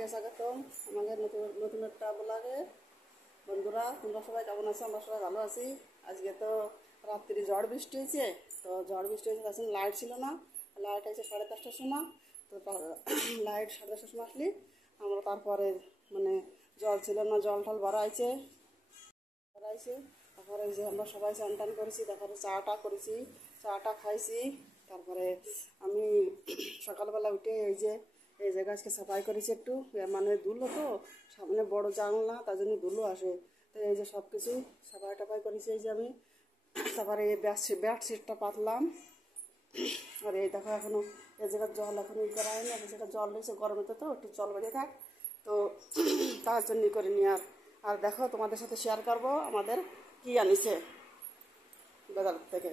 সবাইকে স্বাগতম আমাদের নতুন একটা ব্লগে। বন্ধুরা, তোমরা সবাই কেমন আছো? আমরা সবাই ভালো আছি। আজকে তো রাত্রি ঝড় বৃষ্টি হয়েছে, তো ঝড় বৃষ্টি হয়েছে তখন লাইট ছিল না। লাইট আছে 5:30টার সময়। তো লাইট 5:30টার সময় আসলি আমরা তারপরে মানে জল ছিল না, জল টল বাড়াইছে। তারপরে যে আমরা সবাই স্নান টান করেছি, তারপরে চাটা করেছি, চাটা খাইছি। তারপরে আমি সকালবেলা উঠে এই জায়গা আজকে সাফাই করেছি একটু, মানে ধুলো তো সামনে বড় জানলা, তার জন্য ধুলো আসে। তো এই যে সব কিছু সাফাই টাফাই করেছি। এই যে আমি তারপরে এই বেডশিটটা পাতলাম। আর এই দেখো এখনও এই জায়গার জল এখনও করা হয়নি। এই জায়গায় জল রয়েছে, গরমেতে তো একটু জল বেরিয়ে থাক, তো তার জন্য করে নিয়ে আর দেখো তোমাদের সাথে শেয়ার করবো আমাদের কি আনিছে বাজার থেকে।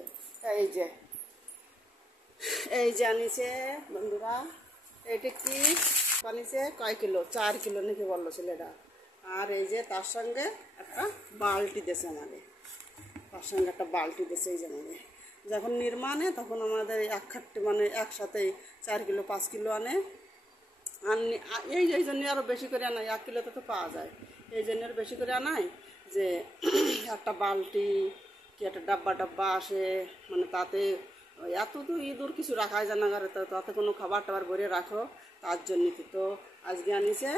এই যে আনিছে বন্ধুরা, এটা কি আনিছে কয় কিলো, 4 কিলো নাকি বললো ছেলেটা। আর এই যে তার সঙ্গে একটা বালতি দিয়েছে আমাদের, তার সঙ্গে একটা বালতি দিয়েছে। এই যে আমাদের যখন নির্মাণে তখন আমাদের এক খাট্টি মানে একসাথেই 4 কিলো 5 কিলো আনে। আর এই জন্য আরও বেশি করে আনাই, 1 কিলোতে তো পাওয়া যায়, এই জন্য আরও বেশি করে আনাই যে একটা বালতি কি একটা ডাব্বা আসে, মানে তাতে এত তো ইঁদুর কিছু রাখা যায় না ঘরে, তো তাতে কোনো খাবার টাবার ভরে রাখো, তার জন্য তো আজকে আনিছে।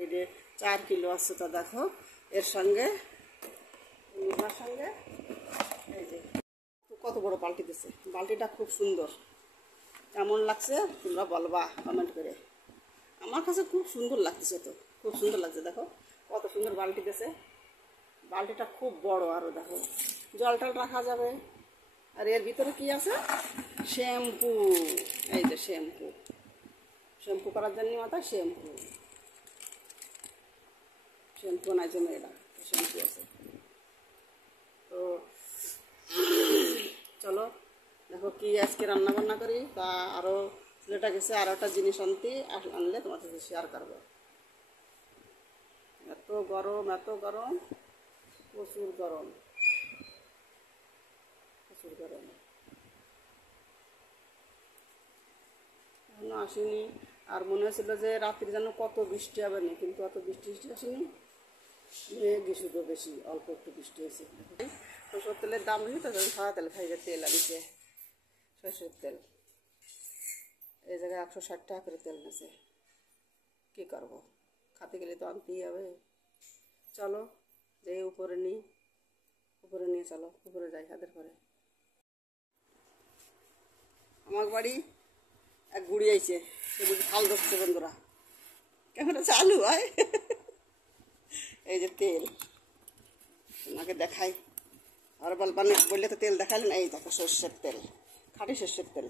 এই যে 4 কিলো আসছে, তো দেখো এর সঙ্গে নির্মার সঙ্গে এই যে কত বড় বালতি দিচ্ছে। বালতিটা খুব সুন্দর, কেমন লাগছে তোমরা বলবা কমেন্ট করে। আমার কাছে খুব সুন্দর লাগতেছে, তো খুব সুন্দর লাগছে। দেখো কত সুন্দর বালতি দিয়েছে, বালতিটা খুব বড়। আরও দেখো জল টল রাখা যাবে। আর এর ভিতরে কি আছে? শ্যাম্পু। এই যে শ্যাম্পু করার জন্য মাথায় শ্যাম্পু নাই জন্য এটা শ্যাম্পু আছে। তো চলো দেখো কি আজকে রান্না বান্না করি। তা আরও ছেলেটা গেছে আরও একটা জিনিস আনলে তোমার সাথে শেয়ার করবো। এত গরম প্রচুর গরম। এখনো আসেনি। আর মনে হয়েছিল যে রাত্রি যেন কত বৃষ্টি হবে না, কিন্তু অত বৃষ্টি আসেনি। মেঘই শুধু বেশি, অল্প একটু বৃষ্টি হয়েছে। সরষের তেলের দাম বেশি, তো সাদা তেল খাই, তেল আনিছে সরষের তেল। এই জায়গায় 160 টাকা করে তেল নিয়েছে। কী করবো, খাতে গেলে তো আনতেই হবে। চলো যে উপরে নিয়ে চলো, উপরে যাই হাতের পরে। আমার বাড়ি এক গুড়ি আইছে, সে বুঝি খাল ধরছে। বন্ধুরা ক্যামেরা চালু হয়। এই যে তেল ওনাকে দেখাই, আর বললে তো তেল দেখালেন। এই দেখো সর্ষের তেল, খাঁটি সর্ষের তেল।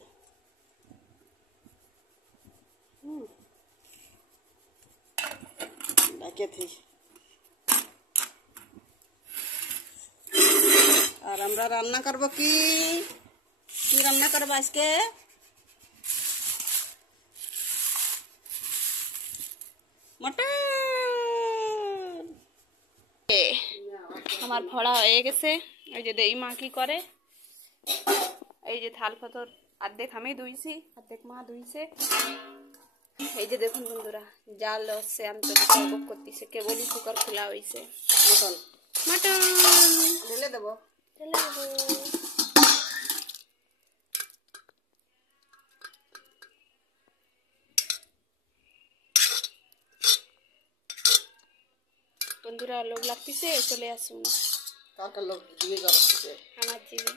আর আমরা রান্না করবো কি রান্না করবো আজকে? মটন। আমার ভরা হয়ে গেছে। ওই যে দেই মা কি করে, এই যে থাল পাথর অর্ধেক আমি ধুইছি, অর্ধেক মা ধুইছে। এই যে দেখুন বন্ধুরা, জাল হচ্ছে, আনতে বক করতেছে, কেবলই কুকার খোলা হয়েছে। মটন ঢেলে দেবো। বন্ধুরা লোক লাগতেছে, চলে আসুন। কাকা লোক দিয়ে যাচ্ছে আমার জীবন।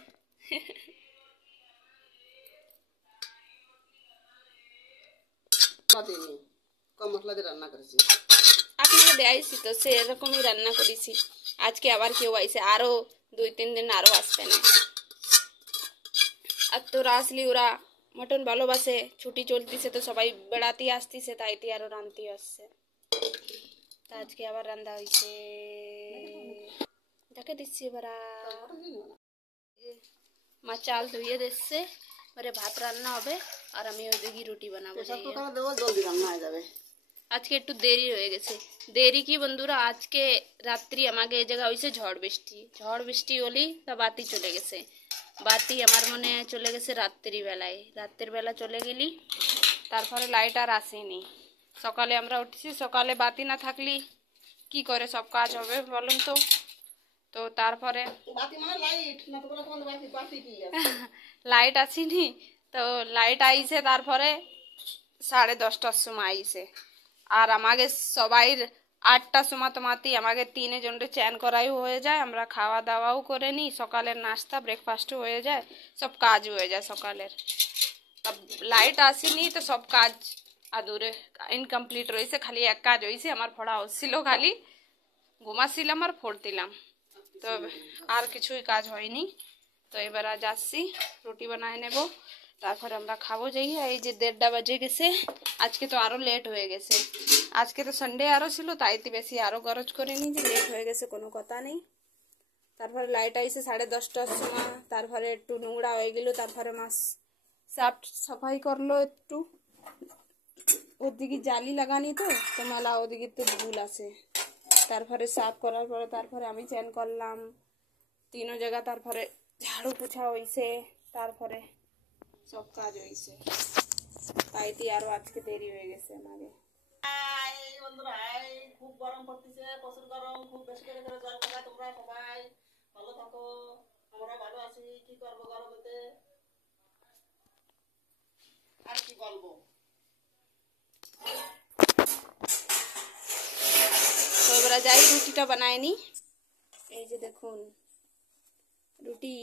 কম মশলা দিয়ে রান্না করেছি, আপনাকে দেয়াইছি তো, সে এরকমই রান্না করেছি। আজকে আবার কেউ আইছে, আরো 2-3 দিন আরো আসবে না। আর তো আসলি ওরা মটন ভালোবাসে, ছুটি চলতিছে তো সবাই বেড়াতে আসতিছে, তাইতে আরো রান্তি আসছে। তা আজকে আবার রান্না হয়েছে, দেখে দিচ্ছি। এবার মা চাল ধুয়ে দিচ্ছে, এবারে ভাত রান্না হবে, আর আমি ওই দিকে রুটি বানাবো। জলদি রান্না হয়ে যাবে। আজকে একটু দেরি হয়ে গেছে। দেরি কি বন্ধুরা, আজকে রাত্রি আমাকে এই জায়গা হয়েছে ঝড় বৃষ্টি হলি তা বাতি চলে গেছে। বাতি আমার মনে চলে গেছে রাত্রির বেলা চলে গেলি, তারপরে লাইট আর আসেনি। সকালে আমরা উঠছি, সকালে বাতি না থাকলে কি করে সব কাজ হবে বলুন তো। তো তারপরে বাতি মানে লাইট না, তো বলে তোমাদের বাতি বাতি কি আছে? লাইট আসেনি, তো লাইট আইছে তারপরে 10:30টার সময় আইছে। আর আমাকে সবাইর 8টার সময় তোমাতেই আমাকে 3 জনের চ্যান করাই হয়ে যায়, আমরা খাওয়া দাওয়াও করে নিই, সকালের নাস্তা ব্রেকফাস্টও হয়ে যায়, সব কাজ হয়ে যায় সকালের। अब লাইট আসেনি তো সব কাজ আদুরে ইনকমপ্লিট রয়েছে, খালি এক কাজ হয়েছে, আমার পড়া হচ্ছিল, খালি ঘুমাচ্ছিলাম আর পড়তিলাম, তো আর কিছুই কাজ হয়নি। তো এবার আজ আসছি, রুটি বানায় নেব, তারপরে আমরা খাবো যাই। এই যে 1:30 বাজে গেছে, আজকে তো আরো লেট হয়ে গেছে, আজকে তো সানডে আরো ছিল, তাইতে বেশি আরো গরজ করিনি যে লেট হয়ে গেছে, কোনো কথা নেই। তারপরে লাইট আইসে 10:30টার সময়, তারপরে একটু নোংরা হয়ে গেল, তারপরে মাছ সাফ সাফাই করলো একটু, ওদিকে জালি লাগানি তো মেলা ওদিকে তো ধুল আছে, তারপরে সাফ করার পরে তারপরে আমি চ্যান করলাম 3 জায়গা, তারপরে ঝাড়ু পোছা হইছে, তারপরে সব কাজ হইছে, তাইতে আরো আজকে দেরি হয়ে গেছে আমাকে। এই বন্ধুরা, এই খুব গরম পড়তেছে, প্রচুর গরম, খুব বেশি করে করে জল খাবা তোমরা সবাই, ভালো থাকো, আমরা ভালো আছি, কি করবো গরমেতে, আর কি বলবো। তো এবার যাই রুটিটা বানায় নি, এই যে দেখুন রুটি।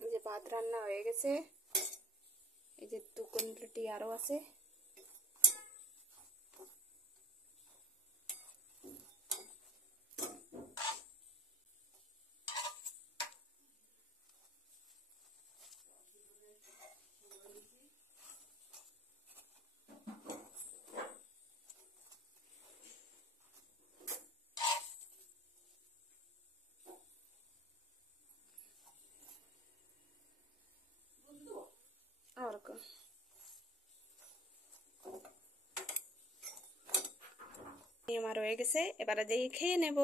এই যে ভাত রান্না হয়ে গেছে, এই যে 2 কোন রুটি আরো আছে। আর আমার হয়ে গেছে, এবার যাই খেয়ে নেব।